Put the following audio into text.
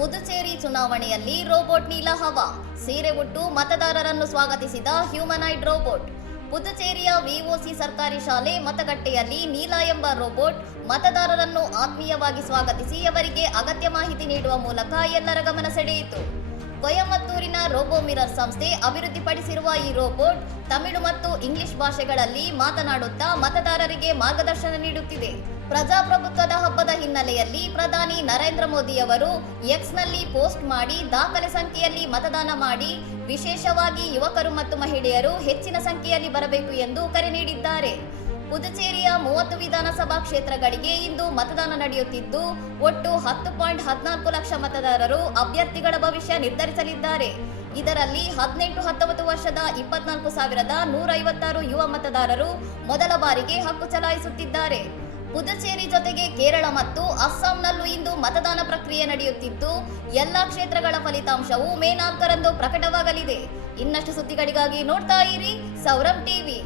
ಪುದುಚೇರಿ ಚುನಾವಣೆಯಲ್ಲಿ ರೋಬೋಟ್ ನೀಲ ಹವಾ. ಸೀರೆ ಉಟ್ಟು ಮತದಾರರನ್ನು ಸ್ವಾಗತಿಸಿದ ಹ್ಯೂಮನಾಯ್ಡ್ ರೋಬೋಟ್. ಪುದುಚೇರಿಯ ವಿಒಸಿ ಸರ್ಕಾರಿ ಶಾಲೆ ಮತಗಟ್ಟೆಯಲ್ಲಿ ನೀಲ ಎಂಬ ರೋಬೋಟ್ ಮತದಾರರನ್ನು ಆತ್ಮೀಯವಾಗಿ ಸ್ವಾಗತಿಸಿ ಅವರಿಗೆ ಅಗತ್ಯ ಮಾಹಿತಿ ನೀಡುವ ಮೂಲಕ ಎಲ್ಲರ ಗಮನ ಸೆಳೆಯಿತು. ಕೊಯಮತ್ತೂರಿನ ರೋಬೋ ಮಿರರ್ ಸಂಸ್ಥೆ ಅಭಿವೃದ್ಧಿಪಡಿಸಿರುವ ಈ ರೋಬೋಟ್ ತಮಿಳು ಮತ್ತು ಇಂಗ್ಲಿಷ್ ಭಾಷೆಗಳಲ್ಲಿ ಮಾತನಾಡುತ್ತಾ ಮತದಾರರಿಗೆ ಮಾರ್ಗದರ್ಶನ ನೀಡುತ್ತಿದೆ. ಪ್ರಜಾಪ್ರಭುತ್ವದ ಹಬ್ಬದ ಹಿನ್ನೆಲೆಯಲ್ಲಿ ಪ್ರಧಾನಿ ನರೇಂದ್ರ ಮೋದಿ ಅವರು ಎಕ್ಸ್ನಲ್ಲಿ ಪೋಸ್ಟ್ ಮಾಡಿ ದಾಖಲೆ ಸಂಖ್ಯೆಯಲ್ಲಿ ಮತದಾನ ಮಾಡಿ, ವಿಶೇಷವಾಗಿ ಯುವಕರು ಮತ್ತು ಮಹಿಳೆಯರು ಹೆಚ್ಚಿನ ಸಂಖ್ಯೆಯಲ್ಲಿ ಬರಬೇಕು ಎಂದು ಕರೆ ನೀಡಿದ್ದಾರೆ. ಪುದುಚೇರಿಯ 30 ವಿಧಾನಸಭಾ ಕ್ಷೇತ್ರಗಳಿಗೆ ಇಂದು ಮತದಾನ ನಡೆಯುತ್ತಿದ್ದು, ಒಟ್ಟು 10.14 ಲಕ್ಷ ಮತದಾರರು ಅಭ್ಯರ್ಥಿಗಳ ಭವಿಷ್ಯ ನಿರ್ಧರಿಸಲಿದ್ದಾರೆ. ಇದರಲ್ಲಿ 18-19 ವರ್ಷದ 24,156 ಯುವ ಮತದಾರರು ಮೊದಲ ಬಾರಿಗೆ ಹಕ್ಕು ಚಲಾಯಿಸುತ್ತಿದ್ದಾರೆ. ಪುದುಚೇರಿ ಜೊತೆಗೆ ಕೇರಳ ಮತ್ತು ಅಸ್ಸಾಂನಲ್ಲೂ ಇಂದು ಮತದಾನ ಪ್ರಕ್ರಿಯೆ ನಡೆಯುತ್ತಿದ್ದು, ಎಲ್ಲಾ ಕ್ಷೇತ್ರಗಳ ಫಲಿತಾಂಶವು ಮೇ 4ರಂದು ಪ್ರಕಟವಾಗಲಿದೆ. ಇನ್ನಷ್ಟು ಸುದ್ದಿಗಳಿಗಾಗಿ ನೋಡ್ತಾ ಇರಿ ಸೌರಭ್ ಟಿವಿ.